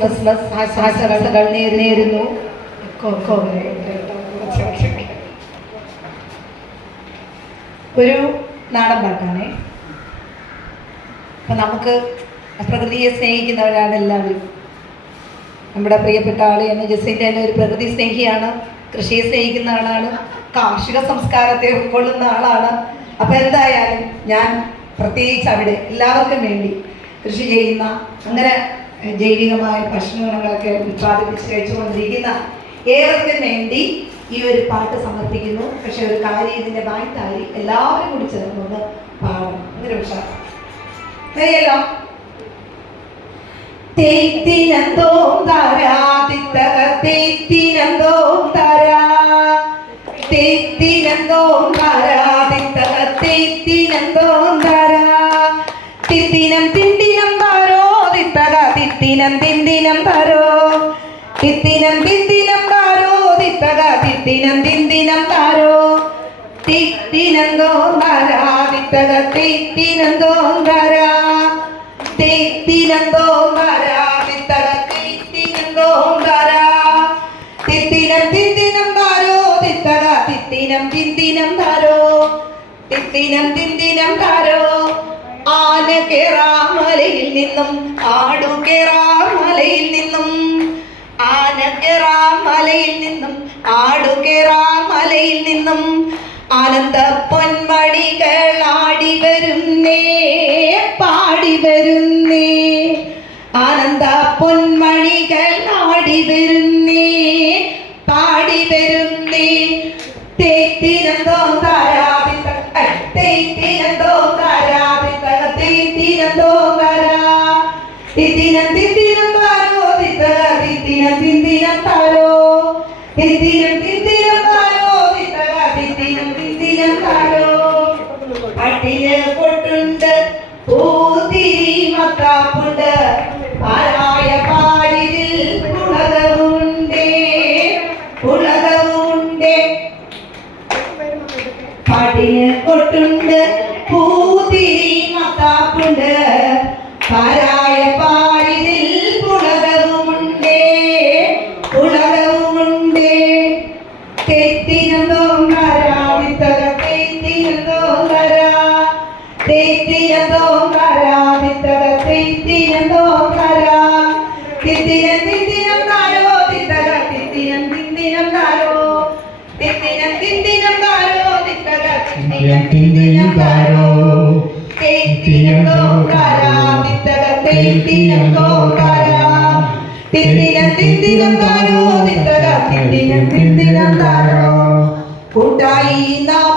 Christmas ആശംസകൾ നേരുന്നു. ഒരു നാടൻ പാട്ടാണേ. അപ്പം നമുക്ക് പ്രകൃതിയെ സ്നേഹിക്കുന്നവരാണ് എല്ലാവരും. നമ്മുടെ പ്രിയപ്പെട്ട ആൾ എന്നെ ജസിൻ്റെ തന്നെ ഒരു പ്രകൃതി സ്നേഹിയാണ്, കൃഷിയെ സ്നേഹിക്കുന്ന ആളാണ്, കാർഷിക സംസ്കാരത്തെ ഉൾക്കൊള്ളുന്ന ആളാണ്. അപ്പം എന്തായാലും ഞാൻ പ്രത്യേകിച്ച് അവിടെ എല്ലാവർക്കും വേണ്ടി കൃഷി ചെയ്യുന്ന, അങ്ങനെ ജൈവികമായ ഭക്ഷണങ്ങളൊക്കെ ഉത്പാദിപ്പിച്ച് കഴിച്ചുകൊണ്ടിരിക്കുന്ന ഏവർക്കും വേണ്ടി ഈ ഒരു പാട്ട് സമർപ്പിക്കുന്നു. പക്ഷെ ഒരു കാര്യം, ഇതിൻ്റെ ബാറ്റായി എല്ലാവരും കൂടി ചേർന്നുകൊണ്ട് പാടണം. അങ്ങനെ ഉഷാറാണ്. അറിയല്ലോ. തേത്തിനന്തോ താരാ തിത്തക തേത്തിനന്തോ താരാ തേത്തിനന്തോ താരാ തിത്തക തേത്തിനന്തോ താരാ തിത്തിനം തിന്തിനം താരോ തിത്തക തിത്തിനം തിന്തിനം താരോ തിത്തിനം തിന്തിനം താരോ തിത്തക തിത്തിനം തിന്തിനം താരോ തിത്തിനന്തോ താരാ തിത്തക തിത്തിനന്തോ താരാ തിത്തിനന്തോ താരാ തിത്തക തിത്തിനന്തോ താരാ തിത്തിനം തിന്തിനം താരോ തിത്തക തിത്തിനം തിന്തിനം താരോ തിത്തിനം തിന്തിനം താരോ ആന കേറാമലയിൽ നിന്നും ആടു കേറാമലയിൽ നിന്നും ആന കേറാമലയിൽ നിന്നും ആടു കേറാമലയിൽ നിന്നും ആനന്ദ പൊന്മണികൾ ആടി വരുന്നേ പാടി വരുന്നേ ആനന്ദ പൊന്മണികൾ ആടി വരുന്നേ പാടി വരുന്നേ തേത്തിനന്തോ താരാ തേത്തിനന്തോ താരാ തേത്തിനന്തോ താരാ തിത്തിനം തിത്തിനം താരോ തിത്തക തിത്തിനം തിന്തിനം താരോ തിത്തിനം തിന്തിനം താരോ തിത്തക തിത്തിനം തിന്തിനം താരോ പട്ടിന് പൊട്ടുണ്ട് പൂത്തിരി മത്താപ്പുണ്ട് പാരായ പാടിതിൽ പുളകവുണ്ടേ പുളകവുണ്ടേ പാട്ടിന് പൊട്ടുണ്ട് പൂത്തിരി മത്താപ്പുണ്ട് പാരായ പാടിതിൽ പുളകവുമുണ്ടേ പുളകവുമുണ്ടേ തേത്തിനന്തോ താരാ തിത്തക തേത്തിനന്തോ താരാ തേത്തിനന്തോ താരാ തിത്തക തേത്തിനന്തോ താരാ തിത്തിനം തിന്തിനം താരോ തിത്തക തിത്തിനം തിന്തിനം താരോ തിത്തിനം തിന്തിനം താരോ തിത്തക തിത്തിനം തിന്തിനം താരോ തേത്തിനന്തോ താരാ തിത്തക തേത്തിനന്തോ താരാ തിത്തിനം തിന്തിനം താരോ തിത്തക തിത്തിനം തിന്തിനം താരോ കൂട്ടായി നാം